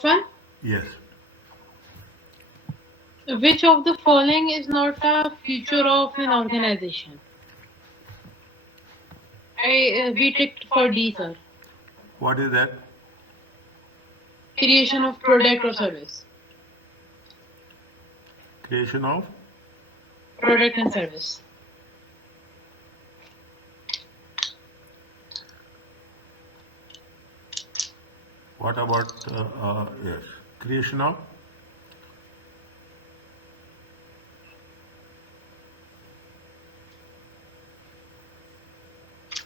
First one, Yes. which of the following is not a feature of an organization? We ticked for D, sir. What is that? Creation of product or service. Creation of? Product and service. What about, yes, creation of?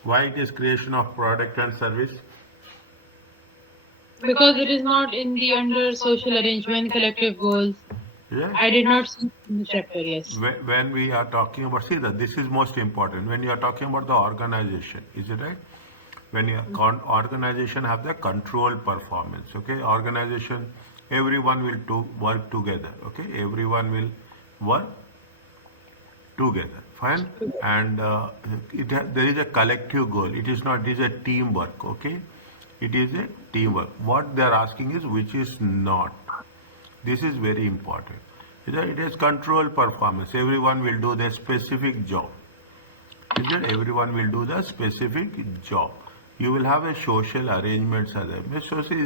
Why it is creation of product and service? Because it is not in the under social arrangement, collective goals. Yeah. I did not see in the chapter, yes. When we are talking about, see that this is most important. When you are talking about the organization, is it right? When you organization have the control performance, okay? Organization, everyone will work together, okay? Everyone will work together, fine. And there is a collective goal. It is not, it is a teamwork, okay? It is a teamwork. What they are asking is which is not. This is very important. It is control performance. Everyone will do their specific job. Is that everyone will do the specific job. You will have a social arrangements as a social.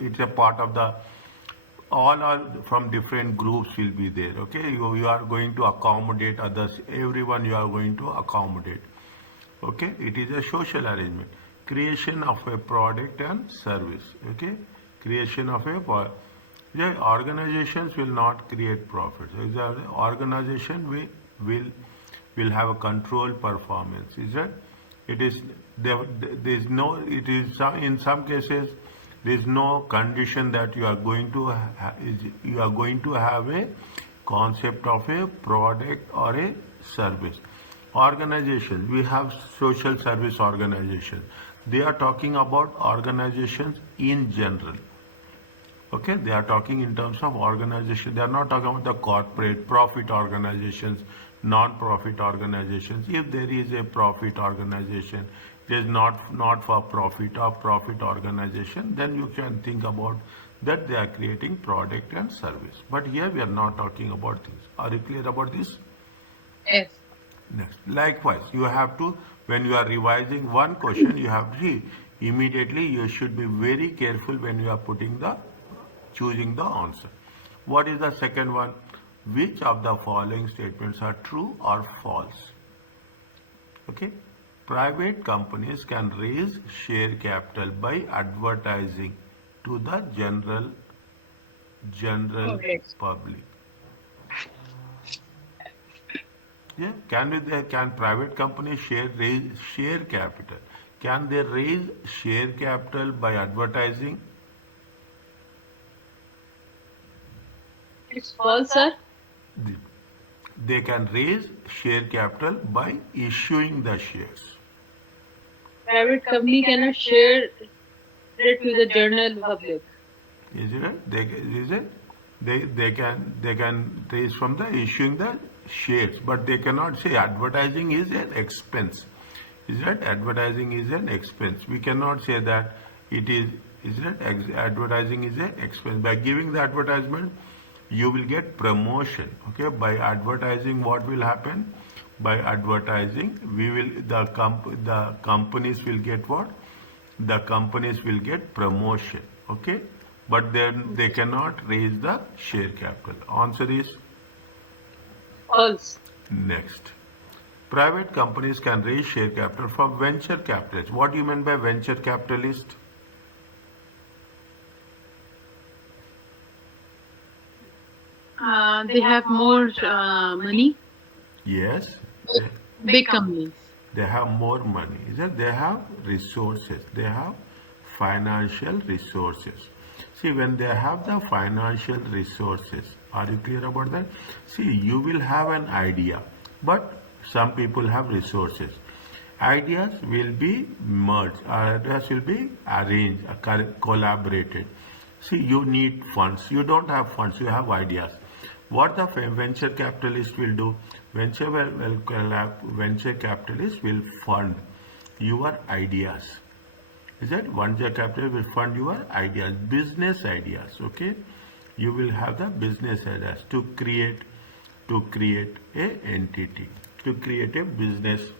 It's a part of the all are from different groups will be there. Okay, you are going to accommodate others. Everyone you are going to accommodate. Okay, it is a social arrangement. Creation of a product and service. Okay, creation of a yeah, organizations will not create profits. Organization will have a controlled performance. Is that? It is there is no. It is in some cases there is no condition that you are going to you are going to have a concept of a product or a service. Organizations, we have social service organizations. They are talking about organizations in general. Okay, they are talking in terms of organization. They are not talking about the corporate profit organizations, non-profit organizations. If there is a profit organization, it is not for profit or profit organization, then you can think about that they are creating product and service. But here we are not talking about things. Are you clear about this? Yes. Next. Likewise, you have to, when you are revising one question, you have to immediately, you should be very careful when you are choosing the answer. What is the second one? Which of the following statements are true or false? Okay. Private companies can raise share capital by advertising to the general public. Yeah, can private companies raise share capital? Can they raise share capital by advertising? It's false, sir. They can raise share capital by issuing the shares. Private company cannot share it to the general public. Is it? They can raise from the issuing the shares, but they cannot say advertising is an expense. Is that advertising is an expense? We cannot say that it is. Is that advertising is an expense? By giving the advertisement, you will get promotion. Okay, by advertising, what will happen? By advertising, the companies will get what? The companies will get promotion. Okay, but then they cannot raise the share capital. Answer is False. next. Private companies can raise share capital for venture capitalists. What do you mean by venture capitalist? They have more money. Yes. Big companies. They have more money. Is that they have resources? They have financial resources. See, when they have the financial resources, are you clear about that? See, you will have an idea, but some people have resources. Ideas will be merged, ideas will be arranged, collaborated. See, you need funds. You don't have funds, you have ideas. What the venture capitalist will do? Venture capitalist will fund your ideas. Is that venture capital will fund your ideas, business ideas, okay? You will have the business ideas to create a entity, to create a business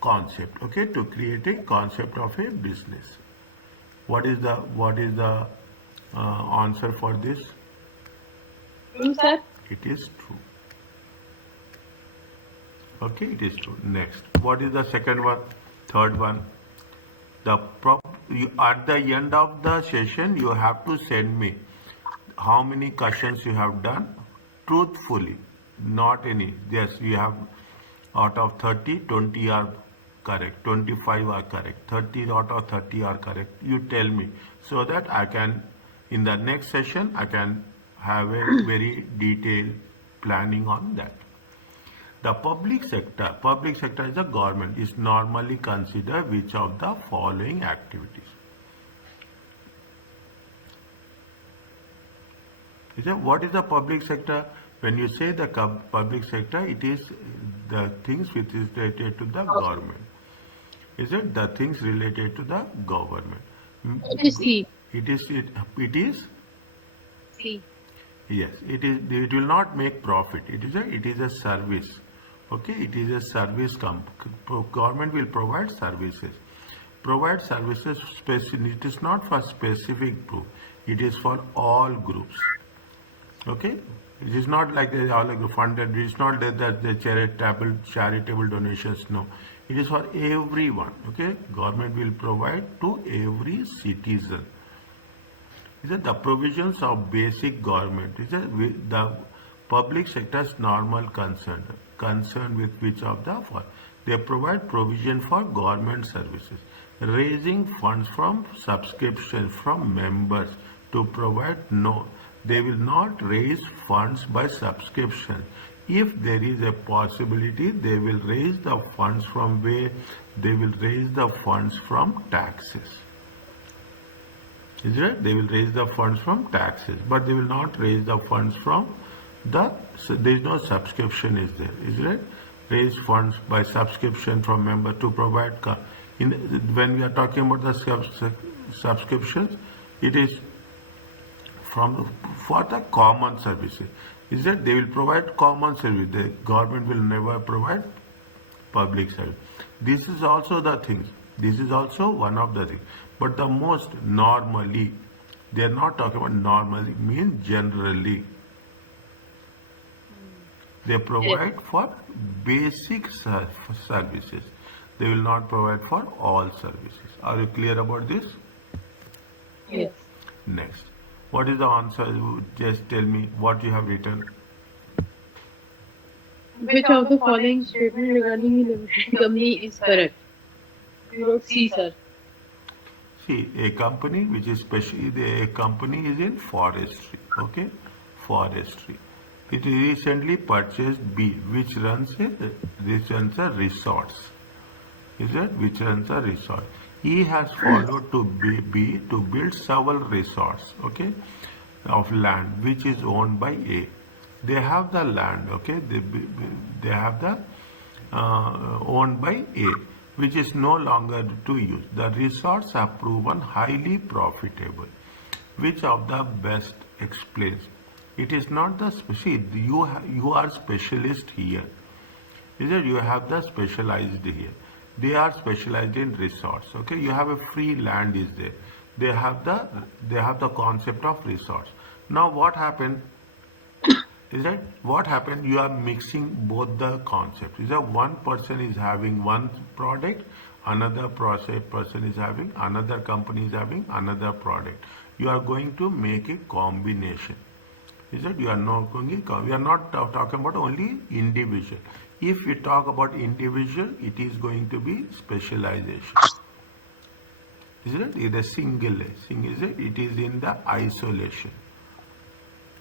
concept, okay? To create a concept of a business. What is the answer for this? True, sir. It is true. Okay, it is true. Next, what is the second one? Third one. At the end of the session, you have to send me how many questions you have done truthfully, not any. Yes, you have out of 30, 20 are correct, 25 are correct, 30 out of 30 are correct. You tell me so that I can, in the next session, I can have a very detailed planning on that. The public sector is the government, is normally considered which of the following activities? What is the public sector? When you say the public sector, it is the things which is related to the government. Is it the things related to the government? It is C. It is C. yes. It is. It will not make profit. It is a service. Okay. It is a service. Government will provide services. Provide services. It is not for specific group. It is for all groups. Okay, it is not like they are all funded. It is not that the charitable donations. No, it is for everyone. Okay, government will provide to every citizen. Is that the provisions of basic government? Is that the public sector's normal concern with which of the they provide provision for government services, raising funds from subscription from members to provide no. They will not raise funds by subscription. If there is a possibility, they will raise the funds from where? They will raise the funds from taxes. Is it? They will raise the funds from taxes, but they will not raise the funds from there is no subscription is there. Is it? Raise funds by subscription from member to provide, when we are talking about the subscriptions, it is for the common services. Is that they will provide common service. The government will never provide public service. This is also the things. This is also one of the things. But the most normally, they are not talking about normally, means generally. They provide for basic services. They will not provide for all services. Are you clear about this? Yes. Next. What is the answer? Just tell me what you have written. Which of the following statement regarding the limited company is correct? You wrote C, sir. See, a company which is a company is in forestry. Okay, forestry. It recently purchased B, which runs a resorts. Is it? Which runs a resort. E has followed to B to build several resorts, okay, of land which is owned by A. They have the land, okay, they have the owned by A, which is no longer to use. The resorts have proven highly profitable. Which of the best explains? It is not the you are specialist here. Is it? You have the specialized here. They are specialized in resorts. Okay, you have a free land is there. They have the concept of resorts. Now what happened? Is that what happened? You are mixing both the concepts. Is that one person is having one product, another person is having, another company is having another product. You are going to make a combination. Is that you are not going? We are not talking about only individual. If we talk about individual, it is going to be specialization. Is it? It is single. Is it? It is in the isolation.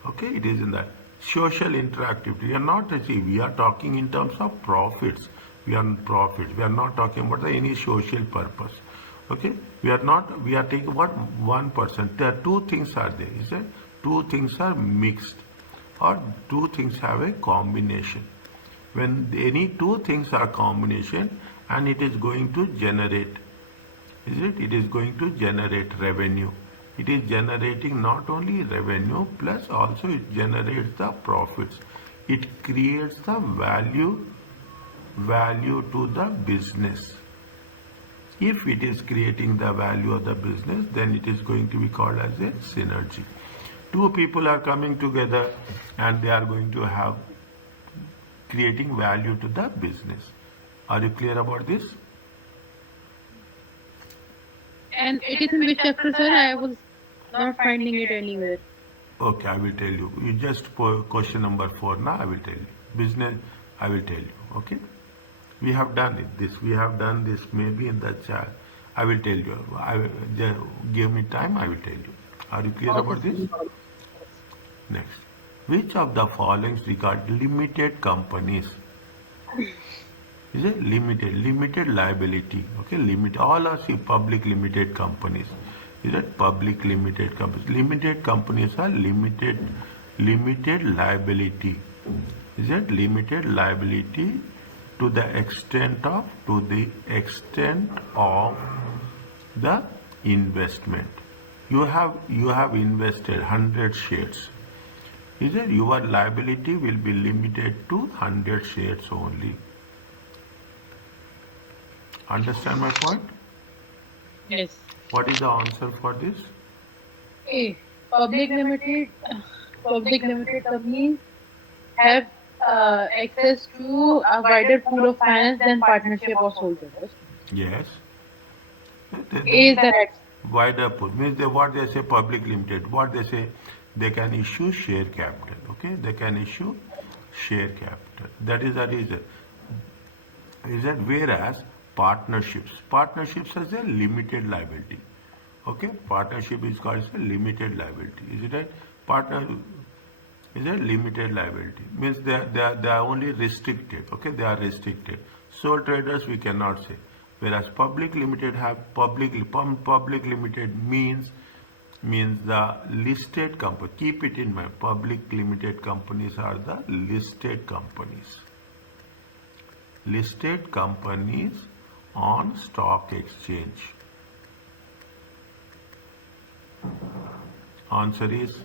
Okay, it is in that social interactivity. We are not. We are talking in terms of profits. We are profits. We are not talking about any social purpose. Okay, we are not. We are taking about 1%. There are two things are there. Is it? Two things are mixed, or two things have a combination. When any two things are combination, and it is going to generate, is it? It is going to generate revenue. It is generating not only revenue, plus also it generates the profits. It creates the value to the business. If it is creating the value of the business, then it is going to be called as a synergy. Two people are coming together and they are going to have creating value to the business. Are you clear about this? And it is in which chapter, sir? I was not finding it anywhere. Okay, I will tell you. You just put question number 4 now, I will tell you. Business, I will tell you. Okay? We have done it. We have done this maybe in the chat. I will tell you. Just give me time, I will tell you. Are you clear Okay, about sir. this? Next. Which of the following regard limited companies? Is it limited liability? Okay, limit, all are see public limited companies. Is it public limited companies? Limited companies are limited liability. Is it limited liability to the extent of the investment? You have invested 100 shares. Is it your liability will be limited to 100 shares only? Understand my point? Yes. What is the answer for this? A. Public limited. Public limited companies have access to a wider pool of finance than partnership or sole traders. Yes. A is the right. Wider pool means what they say public limited. What they say they can issue share capital. Okay, they can issue share capital. That is the reason. Is that whereas partnerships has a limited liability. Okay, partnership is called as a limited liability. Is it right? Partner is a limited liability means they are only restricted. Okay, they are restricted. Sole traders we cannot say. Whereas public limited have public limited means the listed company. Keep it in mind. Public limited companies are the listed companies. Listed companies on stock exchange. Answer is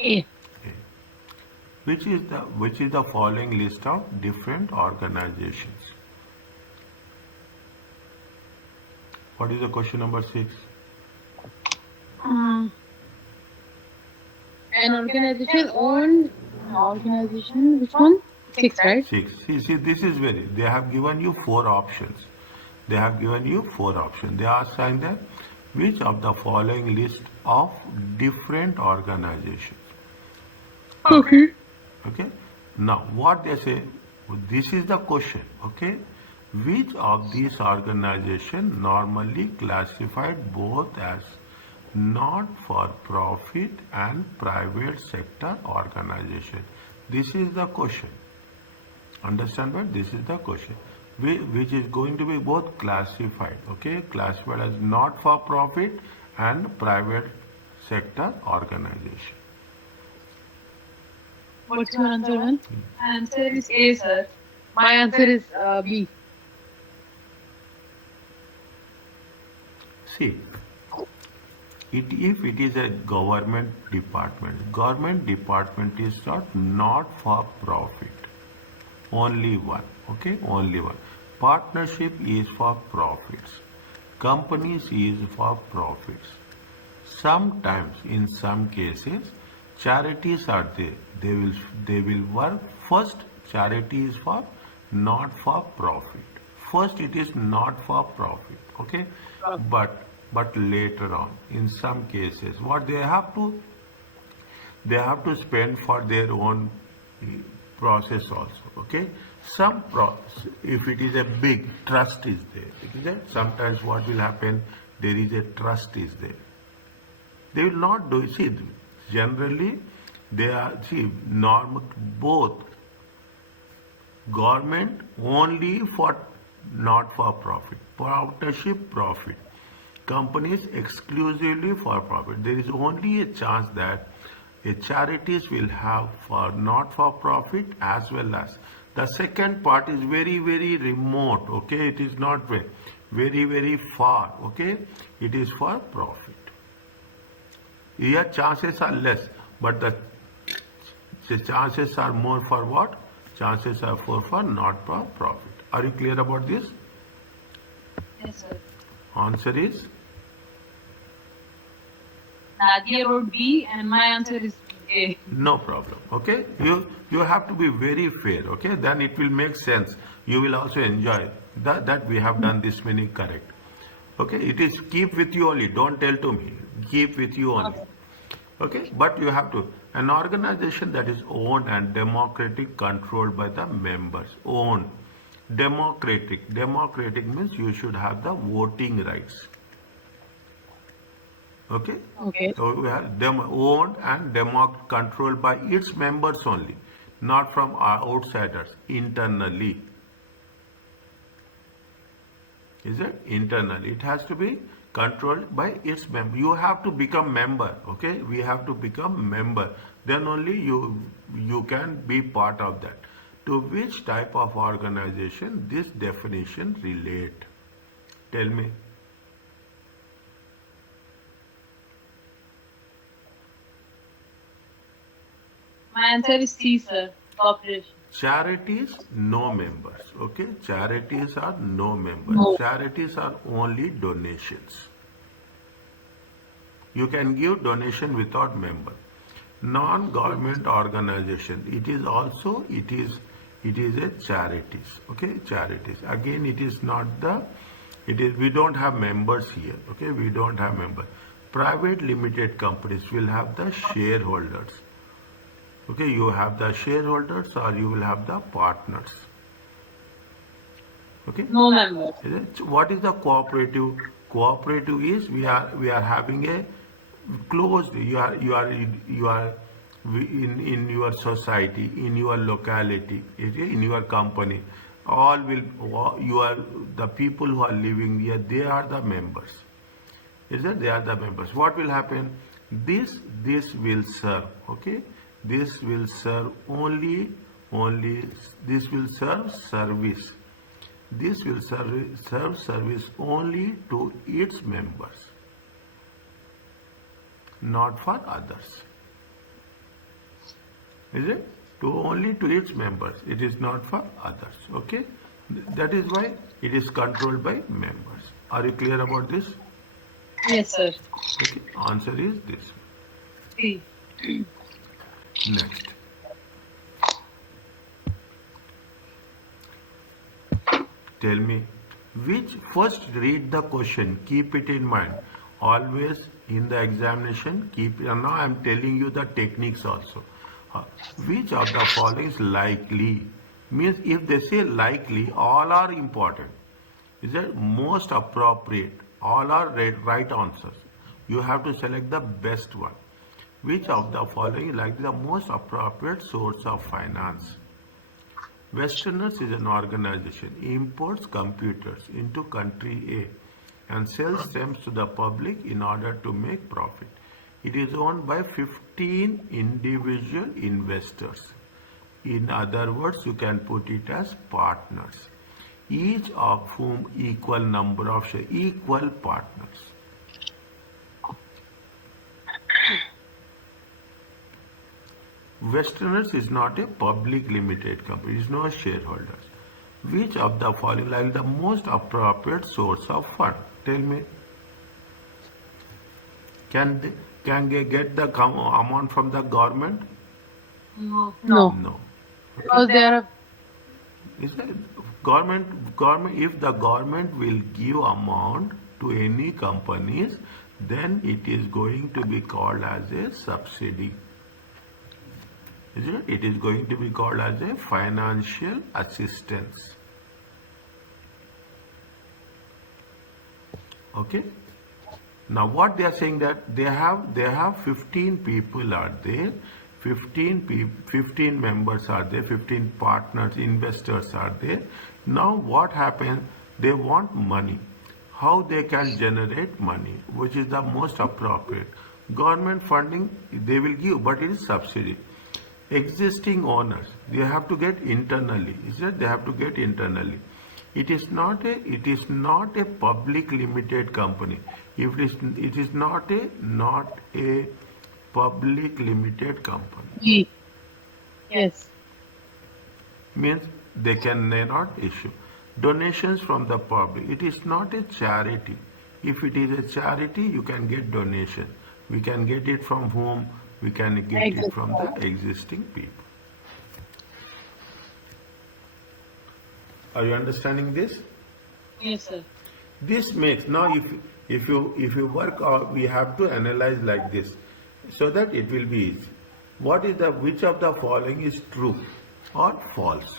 A. A. Which is the following list of different organizations? What is the question number 6? An organization owned organization. Which one? 6, right? 6. See, this is very. They have given you 4 options. They have given you 4 options. They are saying that which of the following list of different organizations? Okay. Okay. Now, what they say, this is the question. Okay. Which of these organizations normally classified both as not for profit and private sector organization? This is the question. Understand what? This is the question. Which is going to be both classified. Okay. Classified as not for profit and private sector organization. What's your answer, man? Answer is A, sir. My answer is B. See, if it is a government department is not for profit. Only one. Okay, only one. Partnership is for profits. Companies is for profits. Sometimes, in some cases, charities are there. They will work. First, charity is for not for profit. First, it is not for profit. Okay, but later on, in some cases, what they have to spend for their own process also. Okay, if it is a big trust is there. Sometimes what will happen? There is a trust is there. They will not do. See, generally they are normal both government only for not for profit, partnership profit, companies exclusively for profit. There is only a chance that a charities will have for not for profit as well as The second part is very, very remote, okay? It is not very, very, very far, okay? It is for profit. Here chances are less, but the chances are more for what? Chances are for not for profit. Are you clear about this? Yes, sir. Answer is Nadia wrote B, and my answer is A. no problem. Okay, you have to be very fair. Okay, then it will make sense. You will also enjoy that we have done this many correct. Okay, it is keep with you only. Don't tell to me. Keep with you only. Okay. Okay, but you have to an organization that is owned and democratic controlled by the members. Owned, democratic means you should have the voting rights. Okay, Okay. so we have them owned and controlled by its members only, not from outsiders. Internally, is it internally? It has to be controlled by its member. You have to become member. Okay, we have to become member. Then only you can be part of that. To which type of organization this definition relate? Tell me. My answer is C, sir. Corporation. Charities, no members. Okay, charities are no members. No. Charities are only donations. You can give donation without member. Non-government organization. It is a charities. Okay, charities. Again, it is not the. It is we don't have members here. Okay, we don't have members. Private limited companies will have the shareholders. Okay, you have the shareholders or you will have the partners. Okay. No members. What is the cooperative? Cooperative is we are having a closed. You are in your society, in your locality, in your company. All will you are the people who are living here. They are the members. Is that they are the members? What will happen? This will serve. Okay. This will serve only this will serve service. This will serve service only to its members, not for others. Is it? Only to its members. It is not for others. Okay? That is why it is controlled by members. Are you clear about this? Yes, sir. Okay. Answer is this. C. Next. Tell me, which first read the question, keep it in mind. Always in the examination, keep it. And now I am telling you the techniques also. Which of the following is likely? Means if they say likely, all are important. Is that most appropriate? All are right answers. You have to select the best one. Which of the following is likely the most appropriate source of finance? Westerners is an organization imports computers into country A and sells them to the public in order to make profit. It is owned by 15 individual investors. In other words, you can put it as partners, each of whom equal number of shares, equal partners. Westerners is not a public limited company, it is no shareholders. Which of the following like the most appropriate source of fund? Tell me. Can they get the amount from the government? No. No. No. Because they are. Is that government if the government will give amount to any companies, then it is going to be called as a subsidy. Is it? It is going to be called as a financial assistance. Okay. Now what they are saying that they have 15 people are there, 15 members are there, 15 partners, investors are there. Now what happens? They want money. How they can generate money, which is the most appropriate. Government funding they will give, but it is subsidy. existing owners, they have to get internally. Is that they have to get internally? It is not a public limited company. If it is not a public limited company. Ye- Yes. Means they cannot issue donations from the public. It is not a charity. If it is a charity, you can get donation. We can get it from whom? We can get it from the Exactly. existing people. Are you understanding this? Yes, sir. This makes now if you work out, we have to analyze like this, so that it will be easy. Which of the following is true or false?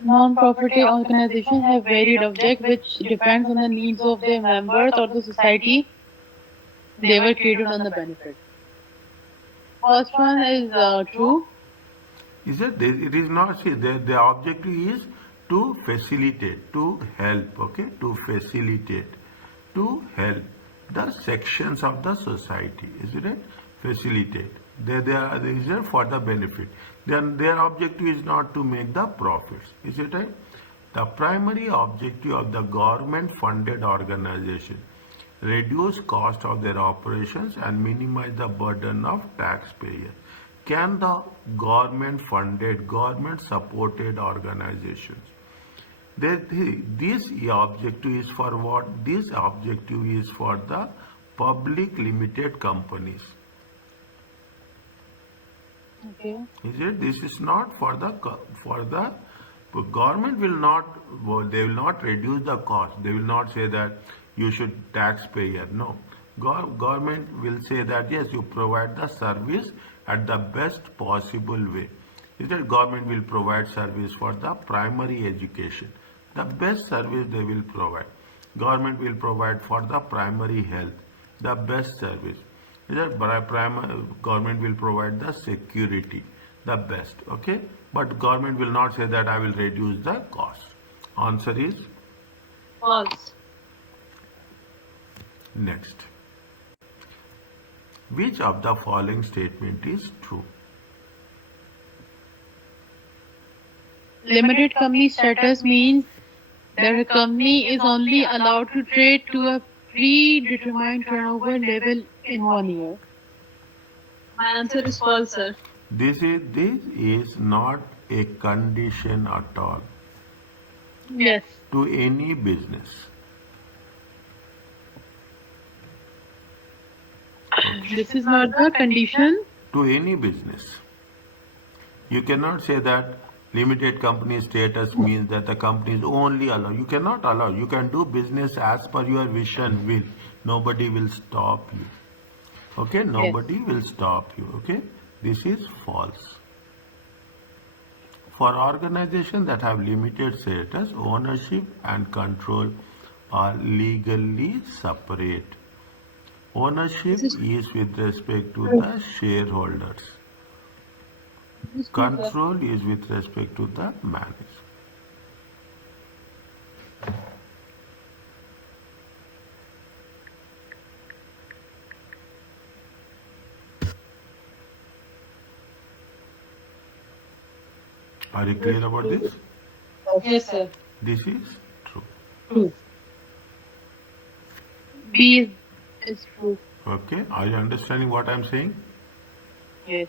Non-profit organizations have varied object which depends on the needs of their members or the society they were created on the benefit. First one is true. Is it? It is not. See, the objective is to facilitate, to help. Okay, to facilitate, to help the sections of the society. Is it? Right? Facilitate. They is there for the benefit. Then their objective is not to make the profits. Is it right? The primary objective of the government-funded organization reduce cost of their operations and minimize the burden of taxpayers. Can the government-funded, government-supported organizations, this objective is for what? This objective is for the public limited companies. Okay. Is it? This is not for the government will not, they will not reduce the cost. They will not say that you should taxpayer. No, government will say that yes, you provide the service at the best possible way. Is that government will provide service for the primary education. The best service they will provide. Government will provide for the primary health. The best service. Is that government will provide the security. The best. Okay. But government will not say that I will reduce the cost. Answer is False. next. Which of the following statement is true? Limited company status means that a company is only allowed to trade to a predetermined turnover level in 1 year. My answer is false, sir. This is not a condition at all Yes. to any business. This is not the condition. To any business. You cannot say that limited company status means that the company is only allowed. You cannot allow. You can do business as per your wish and will. Nobody will stop you. Okay, Yes. nobody will stop you. Okay, this is false. For organizations that have limited status, ownership and control are legally separate. Ownership This is is with respect to true. the shareholders. This is true, sir. Control is with respect to the manager. Are you clear about this? Yes, sir. This is true. True. B is true. Okay, are you understanding what I'm saying? Yes.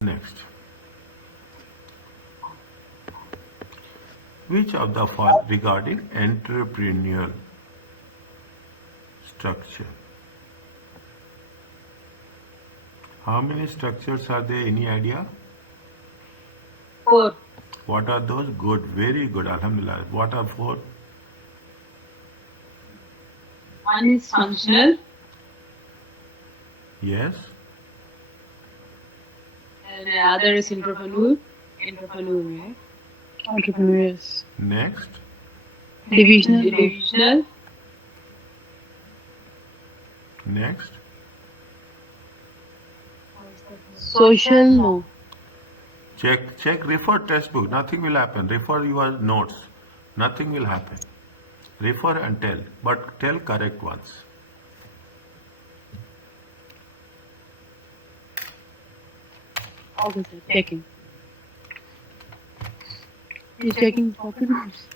Next. Which of the following regarding entrepreneurial structure? How many structures are there? Any idea? 4. What are those? Good, very good. Alhamdulillah. What are 4? One is functional Yes. and the other is entrepreneur. Entrepreneur, right? Entrepreneurs. Next. Divisional. Divisional. Next. Social, no. Check, refer textbook. Nothing will happen. Refer your notes. Nothing will happen. Refer and tell, but tell correct ones. Okay, sir. Checking. He's checking pocket notes.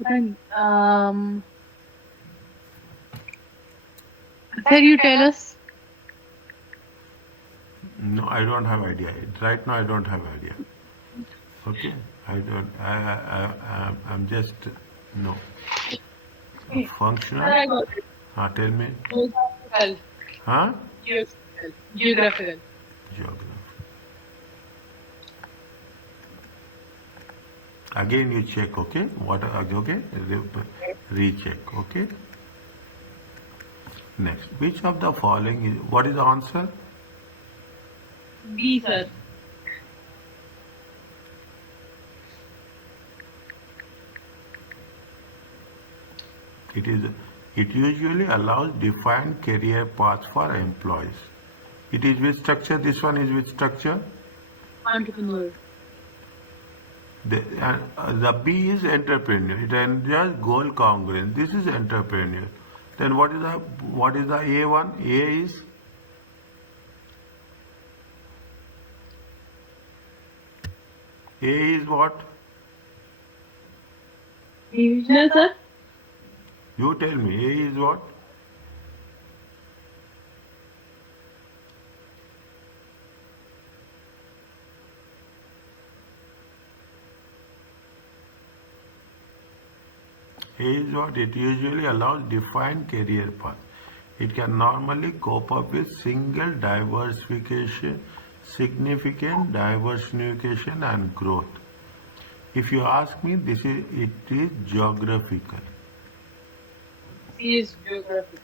Then, sir, you tell us. No, I don't have idea. Right now, I don't have idea. Okay, I don't. I'm just no Okay. Sir, functional. I got it. Tell me. Geographical. Huh? Geographical. Geographical. Geography. Again, you check. Okay. What? Okay. Recheck. Okay. Next, which of the following is what is the answer? B, sir. It is. It usually allows defined career paths for employees. It is with structure. This one is with structure. Entrepreneur. The B is entrepreneur. It enjoys goal congruence. This is entrepreneur. Then what is the A one? A is what? Divisional, sir. You tell me. A is what? A is what? It usually allows defined career path. It can normally cope up with significant diversification and growth. If you ask me, it is geographical. C is geographical.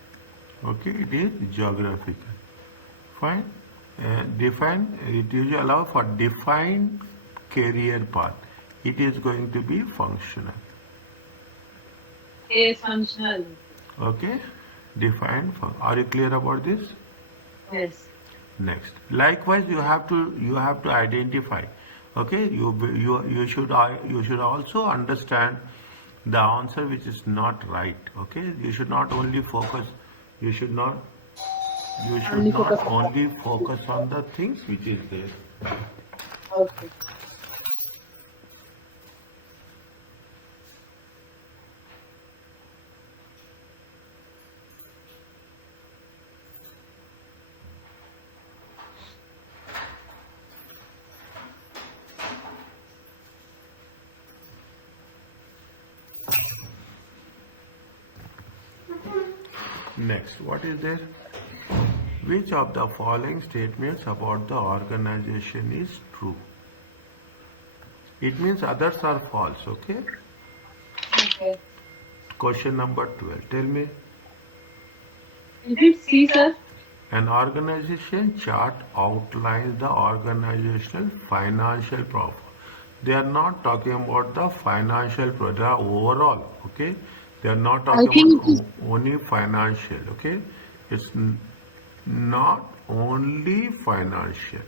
Okay, it is geographical. Fine. Define. It usually allows for defined career path. It is going to be functional. A is functional. Okay, defined. Are you clear about this? Yes. Next, likewise, you have to identify. Okay, you should also understand the answer which is not right. Okay, you should not only focus. You should not. You should Only focus not on only focus on the things which is there. okay. Next, what is there? Which of the following statements about the organization is true? It means others are false, okay? Okay. Question number 12. Tell me, Is it C, sir? an organization chart outlines the organizational financial profit. They are not talking about the financial profit, they are overall, okay? They are not I talking think it is. about only financial, okay? It's not only financial.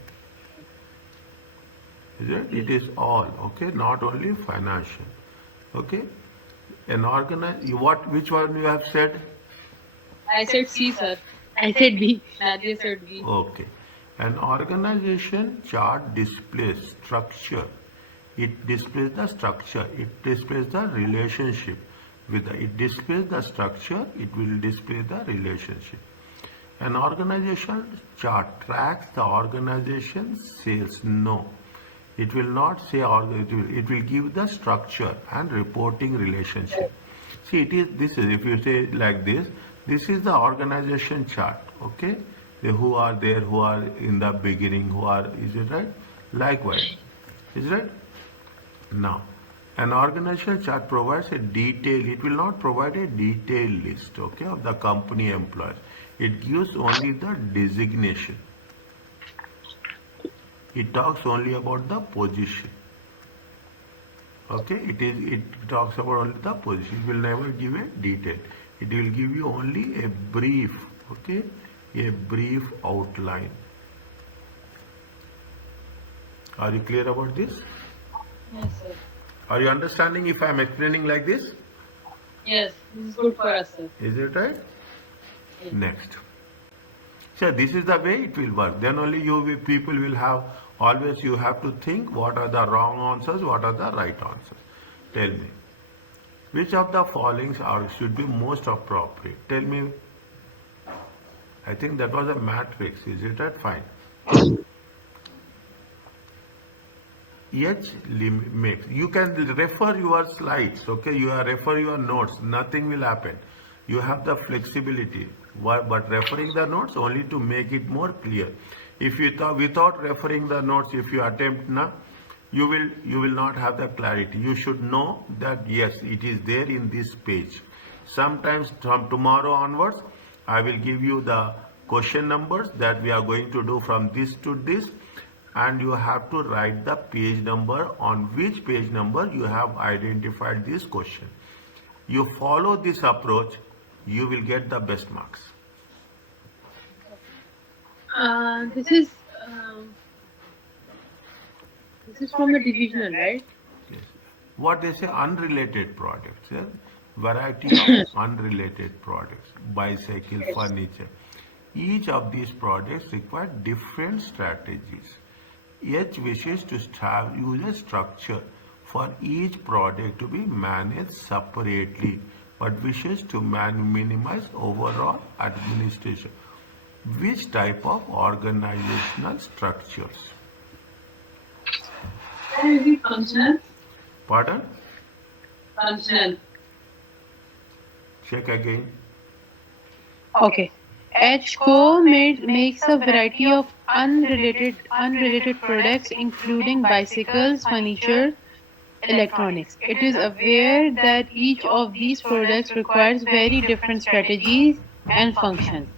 Is it? It is all, okay? Not only financial, okay? Which one you have said? I said C, sir. I said B. Nadia said B. Okay. An organization chart displays structure. It displays the structure. It displays the relationship. It displays the structure. It will display the relationship. An organization chart tracks the organization's sales. No. It will not say it will give the structure and reporting relationship. See, this is if you say like this is the organization chart. Okay, who are there, who are in the beginning, who are is it right? Likewise, is it right? Now, an organization chart provides a detail. It will not provide a detailed list. Okay, of the company employees. It gives only the designation. It talks only about the position. Okay, it talks about only the position. It will never give a detail. It will give you only a brief. Okay, a brief outline. Are you clear about this? Yes, sir. Are you understanding if I am explaining like this? Yes, this is good for us, sir. Is it right? Yes. Next. So this is the way it will work. Then only people will have, always you have to think what are the wrong answers, what are the right answers. Tell me, which of the following are should be most appropriate? Tell me. I think that was a matrix. Is it right? Fine. Each makes. You can refer your slides. Okay, you are refer your notes. Nothing will happen. You have the flexibility, but referring the notes only to make it more clear. If you without referring the notes, if you attempt now, you will not have the clarity. You should know that yes, it is there in this page. Sometimes from tomorrow onwards, I will give you the question numbers that we are going to do from this to this, and you have to write the page number on which page number you have identified this question. You follow this approach, you will get the best marks. This is this is from the divisional, right? Yes. What they say, unrelated products. Yeah? Variety of unrelated products, bicycle, Yes. furniture. Each of these products require different strategies. Each wishes to use a structure for each product to be managed separately, but wishes to minimize overall administration. Which type of organizational structures? Sir, is it functional? Pardon? Functional. Check again. Okay. Makes a variety of unrelated products, including bicycles, furniture, electronics. It is aware that each of these products requires very different strategies and functions.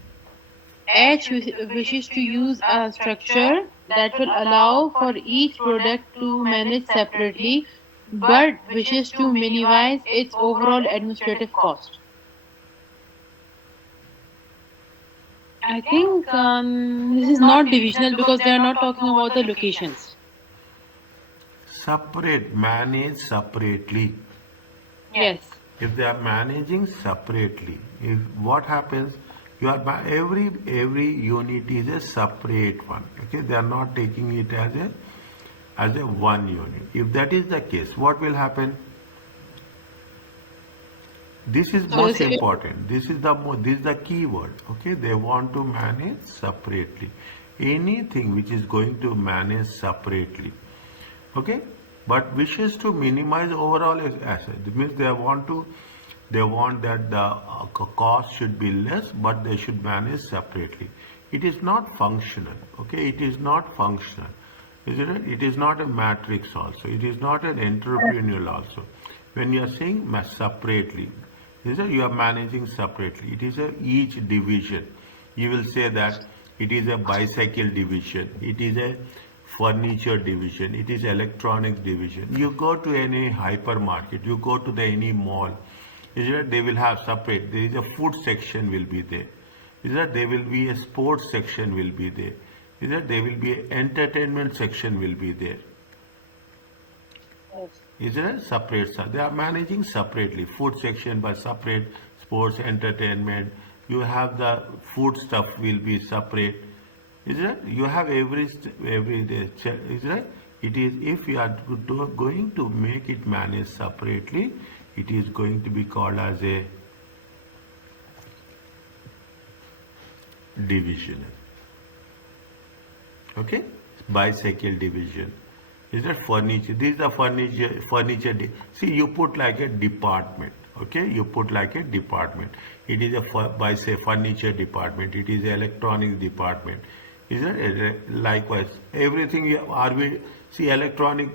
Wishes to use a structure that will allow for each product to manage separately, but wishes to minimize its overall administrative cost. I think this is not divisional because they are not talking about the locations. Separate, manage separately. Yes. If they are managing separately, if what happens, you are every unit is a separate one. Okay, they are not taking it as a one unit. If that is the case, what will happen? This is So most this is important. This is the key word. Okay, they want to manage separately. Anything which is going to manage separately. Okay, but wishes to minimize overall asset. It means they want that the cost should be less, but they should manage separately. It is not functional. Okay, it is not functional. Isn't it? It is not a matrix also. It is not an entrepreneurial also. When you are saying separately, is it you are managing separately. It is a each division. You will say that it is a bicycle division. It is a furniture division. It is electronics division. You go to any hypermarket. You go to the any mall. Is it they will have separate. There is a food section will be there. Is that there will be a sports section will be there. Is that there will be an entertainment section will be there. yes. Is there a separate? They are managing separately. Food section by separate, sports, entertainment. You have the food stuff will be separate. Is it? You have every day. Is it? It is if you are going to make it manage separately, it is going to be called as a divisional. Okay, bicycle division. Is that furniture? This is the furniture. See, you put like a department. Okay, you put like a department. It is a by say furniture department. It is electronics department. Is it likewise? Everything are we see electronic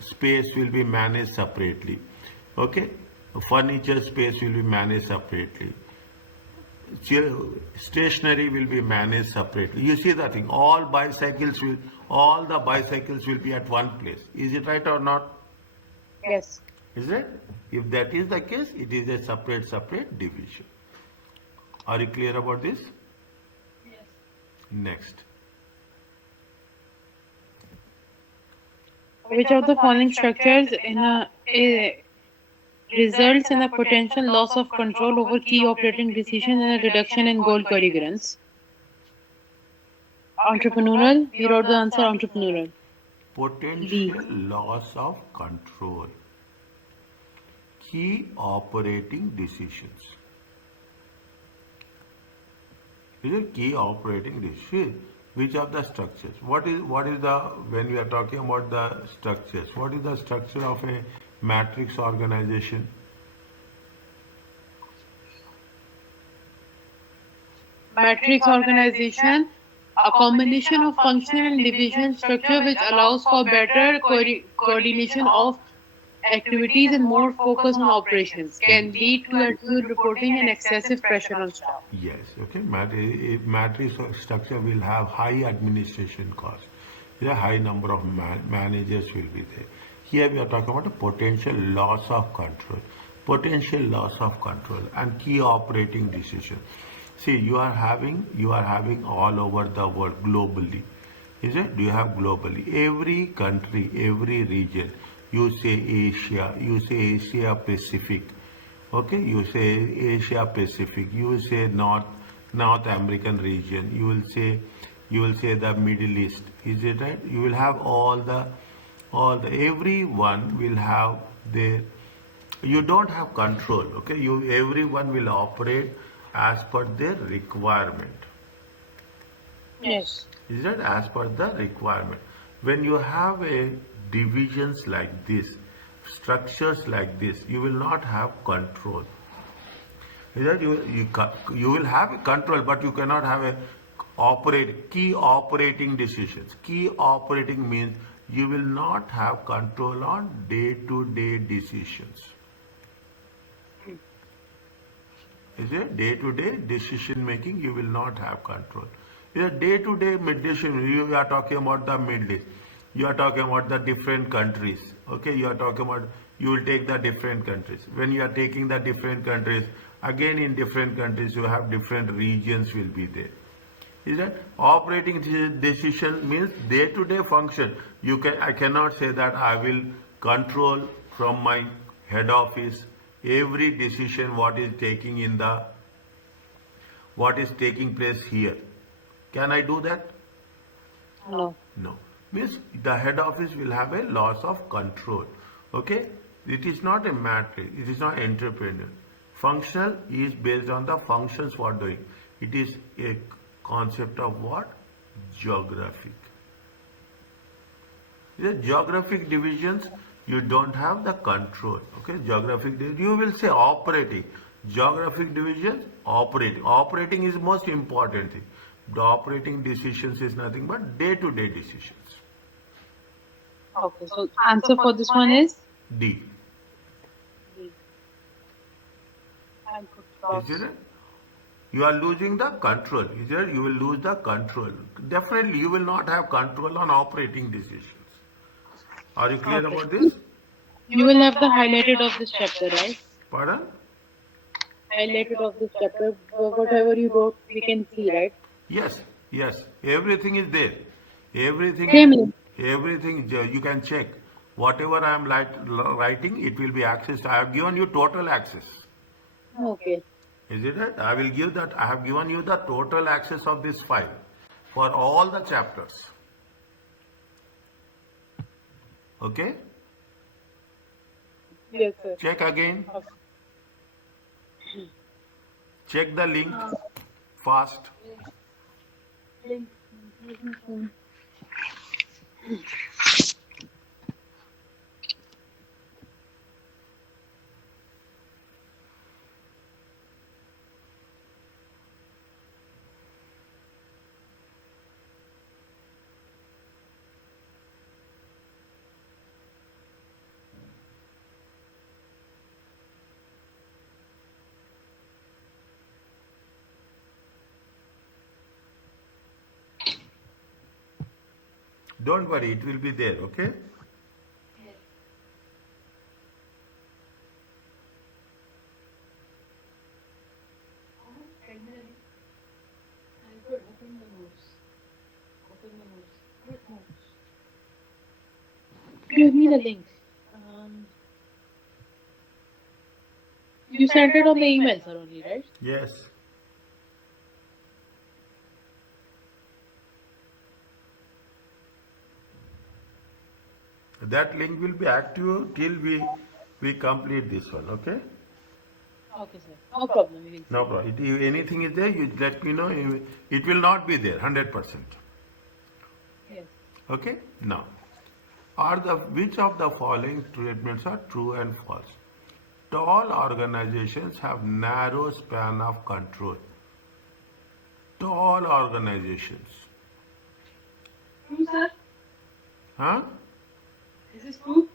space will be managed separately. Okay, furniture space will be managed separately. Stationery will be managed separately. You see that thing. All the bicycles will be at one place. Is it right or not? Yes. Is it? If that is the case, it is a separate division. Are you clear about this? Yes. Next. Which of the following structures in a results in a potential loss of control over key operating decisions and a reduction in goal coherence. Entrepreneurial, we wrote the answer entrepreneurial. B. Potential loss of control. Key operating decisions. Is it key operating decision? Which of the structures? What is the, when we are talking about the structures, what is the structure of a matrix organization? Matrix organization, a combination of functional and division structure which allows for better coordination of activities and more focus on operations, can lead to accurate reporting and excessive pressure on staff. Yes, okay. Matrix structure will have high administration cost. A high number of managers will be there. Here we are talking about a potential loss of control. Potential loss of control and key operating decision. See, you are having all over the world globally. Is it? Do you have globally? Every country, every region. You say Asia, you say Asia Pacific. Okay, you say Asia Pacific, you say North American region, you will say the Middle East. Is it right? You will have all the everyone will have their, you don't have control. Okay, everyone will operate as per their requirement. Yes. Is that as per the requirement? When you have a divisions like this, structures like this, you will not have control. Is that you will have a control, but you cannot have a key operating decisions. Key operating means you will not have control on day-to-day decisions. Is a day-to-day decision making, you will not have control. Is a day-to-day decision, you are talking about the Middle East, you are talking about the different countries. Okay, you are talking about, you will take the different countries. When you are taking the different countries, again in different countries you have different regions will be there. Is that operating decision means day-to-day function. I cannot say that I will control from my head office every decision what is taking place here. Can I do that? No. No. Means the head office will have a loss of control. Okay? It is not a matrix. It is not entrepreneur. Functional is based on the functions what doing. It is a concept of what? Geographic. The geographic divisions, you don't have the control. Okay, you will say operating. Geographic division, operating. Operating is most important thing. The operating decisions is nothing but day-to-day decisions. Okay, so answer for this one is D. D. And put Is cross. it? You are losing the control. Is it? You will lose the control. Definitely, you will not have control on operating decisions. Are you clear Okay. about this? You will have the highlighted of this chapter, right? Pardon? Highlighted of this chapter. Whatever you wrote, we can see, right? Yes, yes. Everything is there. Same Everything, link. everything you can check. Whatever I am writing, it will be accessed. I have given you total access. Okay. Is it right? I will give that. I have given you the total access of this file for all the chapters. Okay? Yes, sir. Check again. Okay. Check the link fast. Link. Don't worry, it will be there. Okay? Give me the link. Um, sent it on the email, sir, only, right? Yes. That link will be active till we complete this one, okay? Okay, sir. No problem. We will No see. problem. If anything is there, you let me know. It will not be there, 100%. Yes. Okay? Now, are the which of the following statements are true and false? Tall organizations have narrow span of control. Tall organizations. True, sir. Huh? This is true.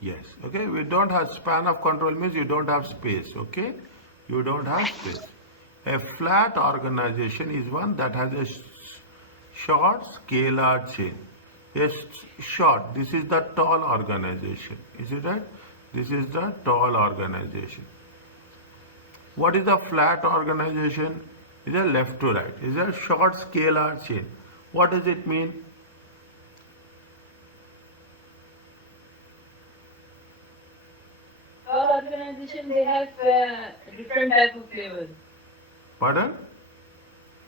Yes. Okay. We don't have span of control means you don't have space. Okay. You don't have space. A flat organization is one that has a short scalar chain. Yes, short. This is the tall organization. Is it right? This is the tall organization. What is a flat organization? Is a left to right. Is a short scalar chain. What does it mean? All organization they have different type of flavors. Pardon?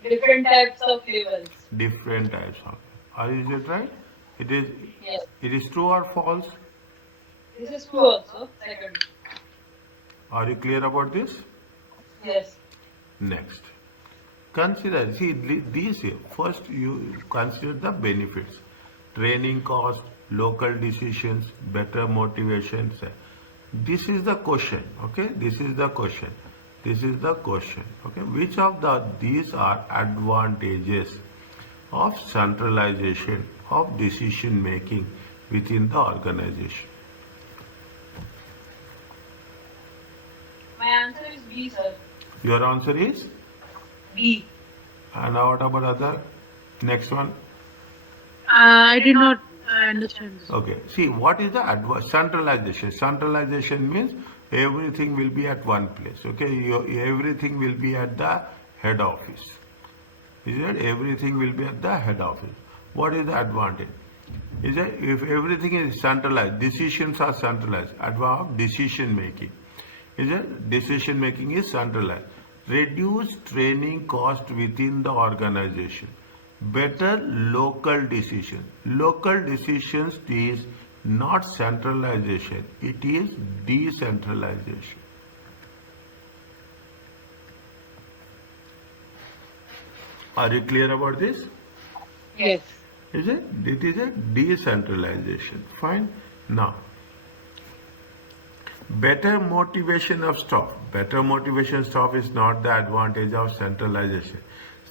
Different types of flavors. Different types of. Is it right? It is. Yes. It is true or false? This is true also. Second. Are you clear about this? Yes. Next. Consider, see these here. First you consider the benefits. Training cost, local decisions, better motivations. This is the question. Okay, this is the question. This is the question. Okay, which of these are advantages of centralization of decision making within the organization? My answer is B, sir. Your answer is B. and what about other? Next one. I did not understand this. Okay. See, what is the centralization? Centralization means everything will be at one place. Okay. Everything will be at the head office. Is it? Everything will be at the head office. What is the advantage? Is it? If everything is centralized, decisions are centralized. Advantage of decision making. Is it? Decision making is centralized. Reduce training cost within the organization. Better local decision. Local decisions is not centralization, it is decentralization. Are you clear about this? Yes. Is it? It is a decentralization. Fine. Now, better motivation of staff. Better motivation staff is not the advantage of centralization.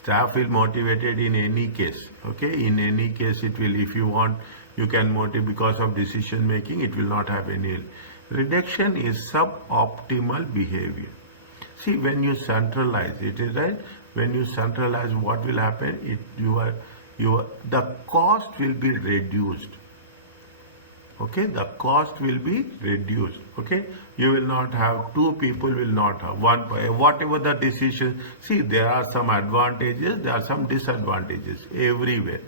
Staff will motivated in any case. Okay, in any case it will. If you want, you can motivate because of decision making. It will not have any. Reduction is suboptimal behavior. See, when you centralize, it is right. When you centralize, what will happen? The cost will be reduced. Okay, the cost will be reduced. Okay, you will not have two people, will not have one. Whatever the decision, see, there are some advantages, there are some disadvantages everywhere.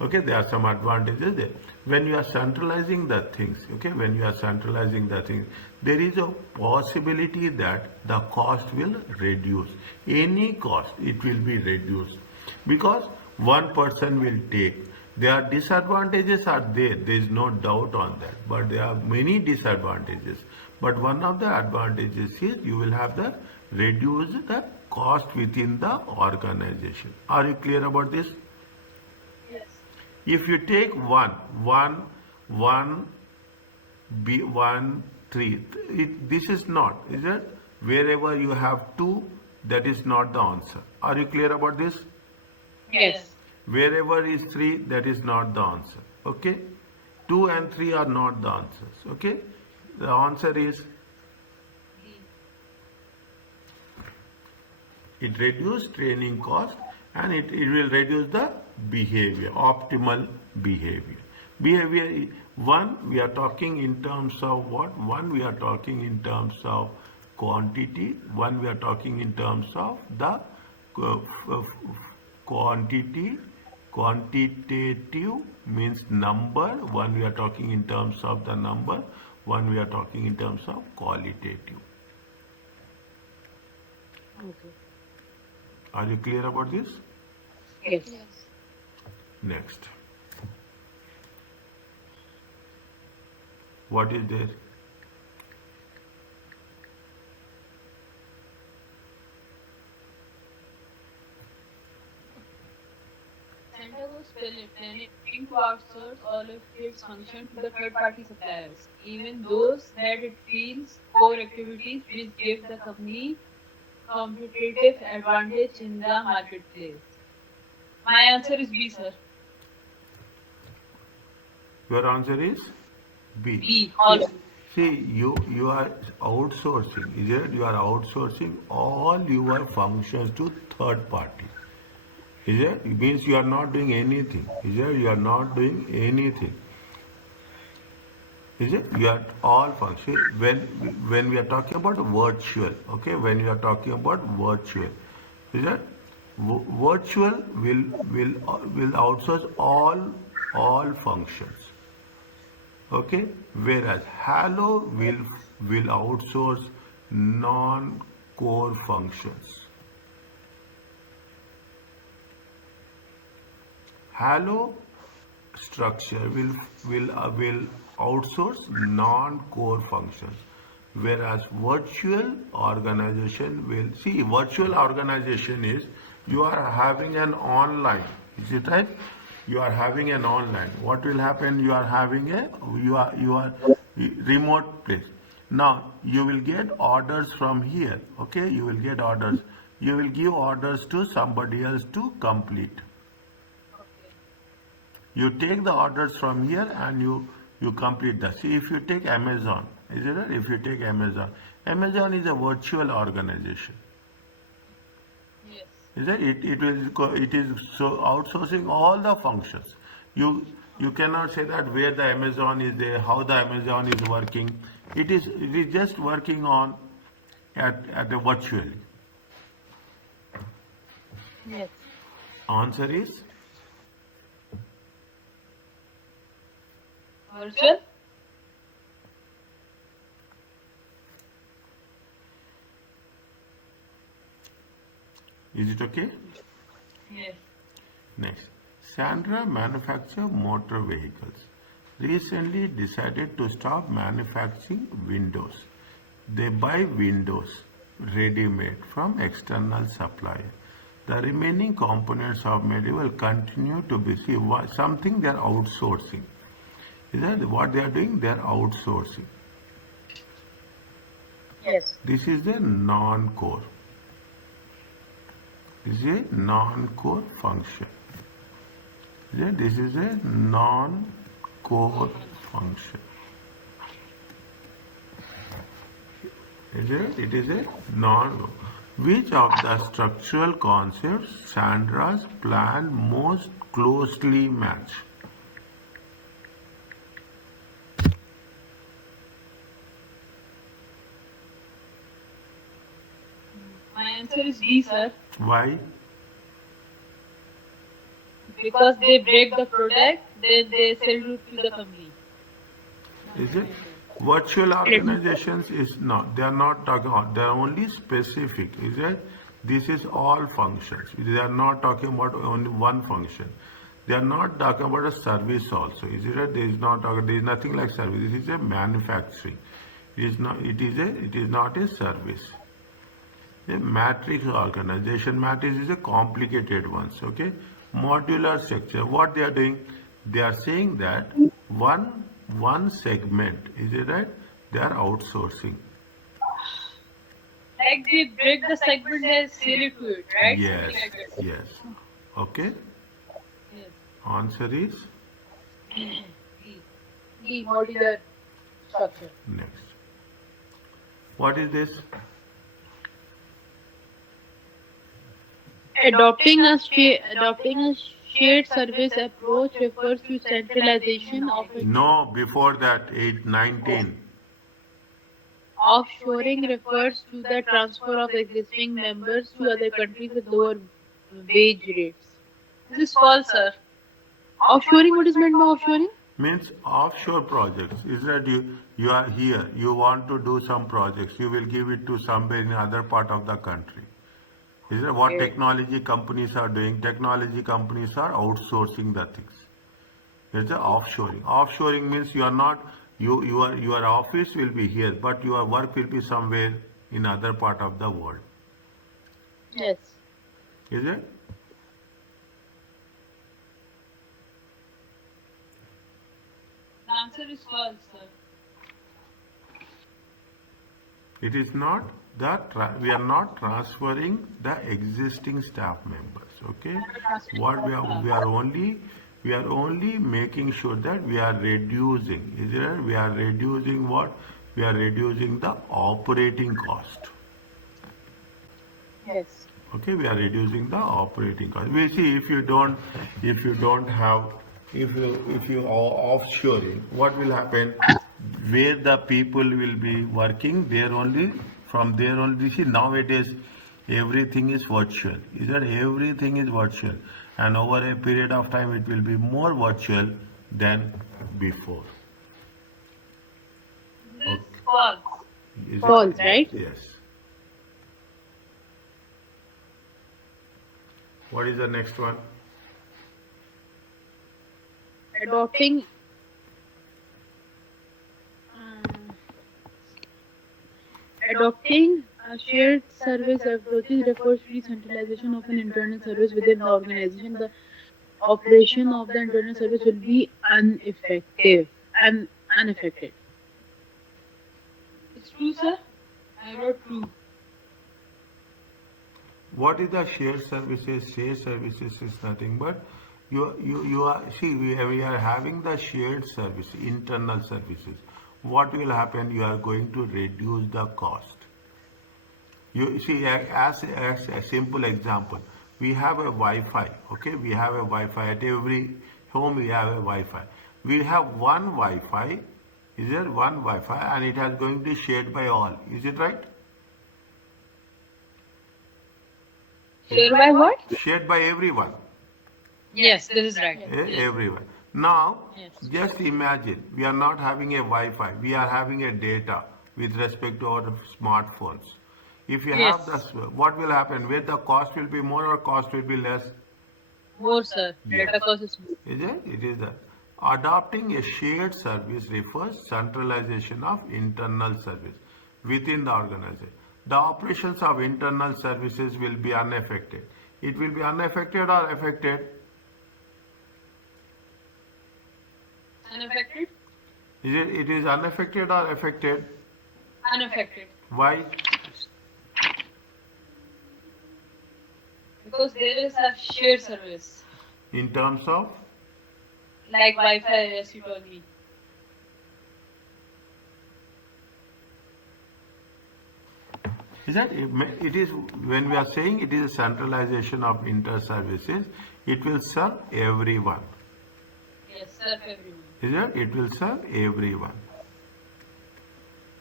Okay, there are some advantages there. When you are centralizing the things, okay, when you are centralizing the things, there is a possibility that the cost will reduce. Any cost, it will be reduced because one person will take. There are disadvantages are there is no doubt on that, but there are many disadvantages. But one of the advantages is you will have the reduce the cost within the organization. Are you clear about this? Yes. If you take one, B, 1, 3, this is not, is it? Wherever you have 2, that is not the answer. Are you clear about this? Yes. Wherever is 3, that is not the answer. Okay? 2 and 3 are not the answers. Okay? The answer is it reduces training cost and it will reduce the behavior, optimal behavior. Behavior, one, we are talking in terms of what? One, we are talking in terms of quantity. One, we are talking in terms of the quantity. Quantitative means number. One, we are talking in terms of the number. One, we are talking in terms of qualitative. Okay. Are you clear about this? Yes. Yes. Next. What is there? Center was planning to outsource all of its function to the third-party suppliers, even those that it feels core activities which give the company competitive advantage in the marketplace. My answer is B, sir. Your answer is B. B, See, all. see, you are outsourcing. Is it? You are outsourcing all your functions to third party. Is it? It means you are not doing anything. Is it? You are not doing anything. Is it? You are all function. When we are talking about virtual, okay? When we are talking about virtual, is it? Virtual will outsource all functions. Okay, whereas Halo will outsource non-core functions. Halo structure will outsource non-core functions, whereas virtual organization will see. Virtual organization is you are having an online. Is it right? You are having an online. What will happen? You are having a you are remote place. Now you will get orders from here. Okay, you will get orders. You will give orders to somebody else to complete. Okay. You take the orders from here and you complete that. See, if you take Amazon, is it right? If you take Amazon, Amazon is a virtual organization. Yes. Is it? It is so outsourcing all the functions. You cannot say that where the Amazon is there, how the Amazon is working. It is just working on at a virtually. Yes. Answer is Virtual? is it okay? Yes. Next, Sandra manufacture motor vehicles. Recently decided to stop manufacturing windows. They buy windows ready-made from external supplier. The remaining components of made will continue to be something they are outsourcing. Is that what they are doing? They are outsourcing. Yes. This is a non-core. This is a non-core function. This is a non-core function. It is a non. Which of the structural concepts Sandra's plan most closely match? My answer is B, sir. Why? Because they break the product, then they sell it to the company. Is it? Virtual organizations is not. They are not talking about. They are only specific. Is it? This is all functions. They are not talking about only one function. They are not talking about a service also. Is it? There is not. There is nothing like service. This is a manufacturing. It is not. It is a. It is not a service. A matrix organization. Matrix is a complicated one. Okay. Modular structure. What they are doing? They are saying that one segment. Is it right? They are outsourcing. Like they break the segment and sell it to it, right? Yes. Something like that. Yes. Okay. Yes. Answer is D. D. Modular structure. next. What is this? Adopting a shared service approach refers to centralization of it. No, before that, 819. Offshoring refers to the transfer of existing members to other countries with lower wage rates. This is false, sir. Offshoring, what is meant by offshoring? Means offshore projects. Is that you are here, you want to do some projects, you will give it to somebody in other part of the country. Is that what Okay. technology companies are doing? Technology companies are outsourcing the things. It's the offshoring. Offshoring means you are not your office will be here, but your work will be somewhere in other part of the world. Yes. Is it? The answer is false, sir. It is not that we are not transferring the existing staff members. Okay, what we are only making sure that we are reducing. Is it? We are reducing what? We are reducing the operating cost. Yes. Okay, we are reducing the operating cost. We see if you don't have if you are offshoring, what will happen? Where the people will be working, there only from there only. See, nowadays everything is virtual. Is that everything is virtual, and over a period of time it will be more virtual than before. This is Okay. false. Is False, it? right? Yes. What is the next one? Adopting um, adopting a shared service approaches refers to decentralization of an internal service within the organization. The operation of the internal service will be ineffective and unaffected. It's true, sir. I wrote true. What is the shared services? Shared services is nothing but you are see we are having the shared service, internal services. What will happen? You are going to reduce the cost. You see, as a simple example, we have a Wi-Fi. Okay, we have a Wi-Fi at every home. We have a Wi-Fi. We have one Wi-Fi. Is there one Wi-Fi, and it is going to be shared by all? Is it right? Shared by what? Shared by everyone. Yes, this is right. Everyone. Now, Yes. just imagine we are not having a Wi-Fi. We are having a data with respect to our smartphones. If you have Yes. this, what will happen? Where the cost will be more or cost will be less? More, sir. Yes. Data cost is more. Is it? It is that. Adopting a shared service refers centralization of internal service within the organization. The operations of internal services will be unaffected. It will be unaffected or affected? Unaffected? It is unaffected or affected? Unaffected. Why? Because there is a shared service. In terms of? Like Wi-Fi, as you told me. Is that it is when we are saying it is a centralization of inter services, it will serve everyone. Yes, serve everyone. Is it? It will serve everyone.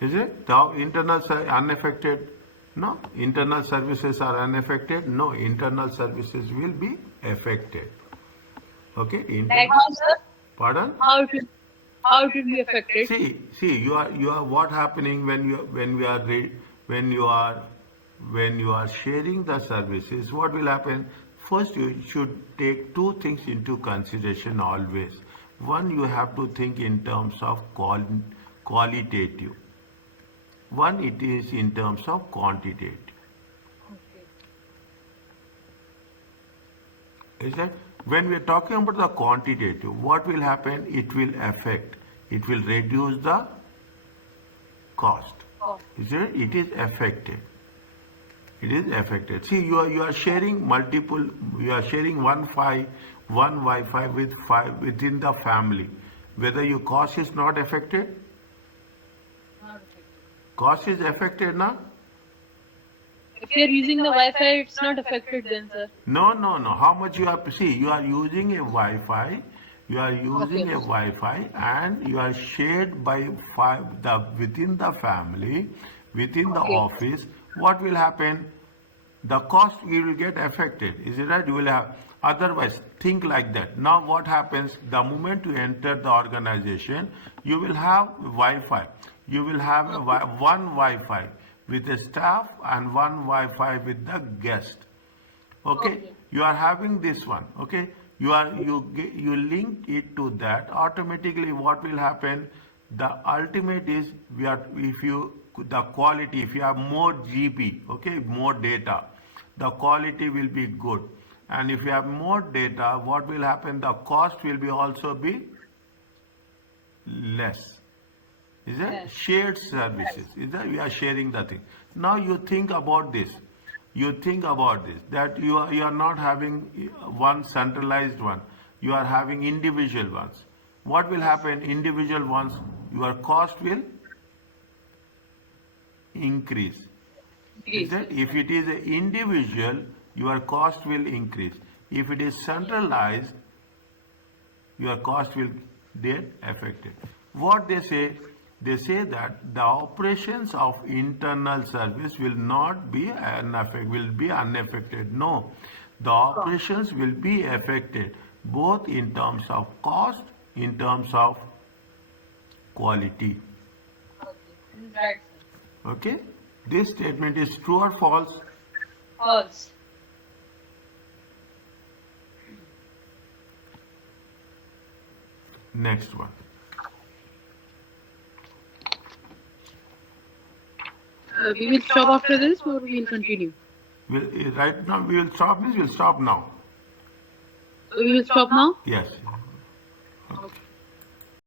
Is it? The internal unaffected? No. Internal services are unaffected? No. Internal services will be affected. Okay? Like how, sir? Pardon? How it will be affected? See, you are what happening when you are sharing the services. What will happen? First, you should take two things into consideration always. One, you have to think in terms of qualitative. One, it is in terms of quantitative. Okay. Is that when we are talking about the quantitative, what will happen? It will reduce the cost. Oh. Is it? It is affected. It is affected. See, you are sharing multiple. You are sharing one Wi-Fi with five within the family. Whether your cost is not affected, Not affected. cost is affected, na? If you're using the Wi-Fi, it's not affected then, sir. No. How much you have to see? You are using a Wi-Fi. You are using a Wi-Fi, and you are shared by five within the family, within the office. What will happen? The cost you will get affected. Is it right? You will have. Otherwise, think like that. Now, what happens? The moment you enter the organization, you will have Wi-Fi. You will have one Wi-Fi with the staff and one Wi-Fi with the guest. Okay, you are having this one. Okay, you link it to that. Automatically, what will happen? The ultimate is we are if you the quality. If you have more GB, okay, more data, the quality will be good. And if you have more data, what will happen? The cost will be also be less. Is that Yes. shared services? Is that we are sharing the thing? Now you think about this. You think about this that you are not having one centralized one. You are having individual ones. What will Yes. happen? Individual ones, your cost will increase. Is Increase. that Yes. if it is an individual, your cost will increase. If it is centralized, your cost will get affected. What they say that the operations of internal service will not be will be unaffected. No, the Wrong. operations will be affected both in terms of cost, in terms of quality. Okay. This is right, sir. Okay, this statement is true or false? False. Next one. We will stop after this, or we will continue. Right now we will stop this. We'll stop now. So we will stop now. Yes. Okay. Okay.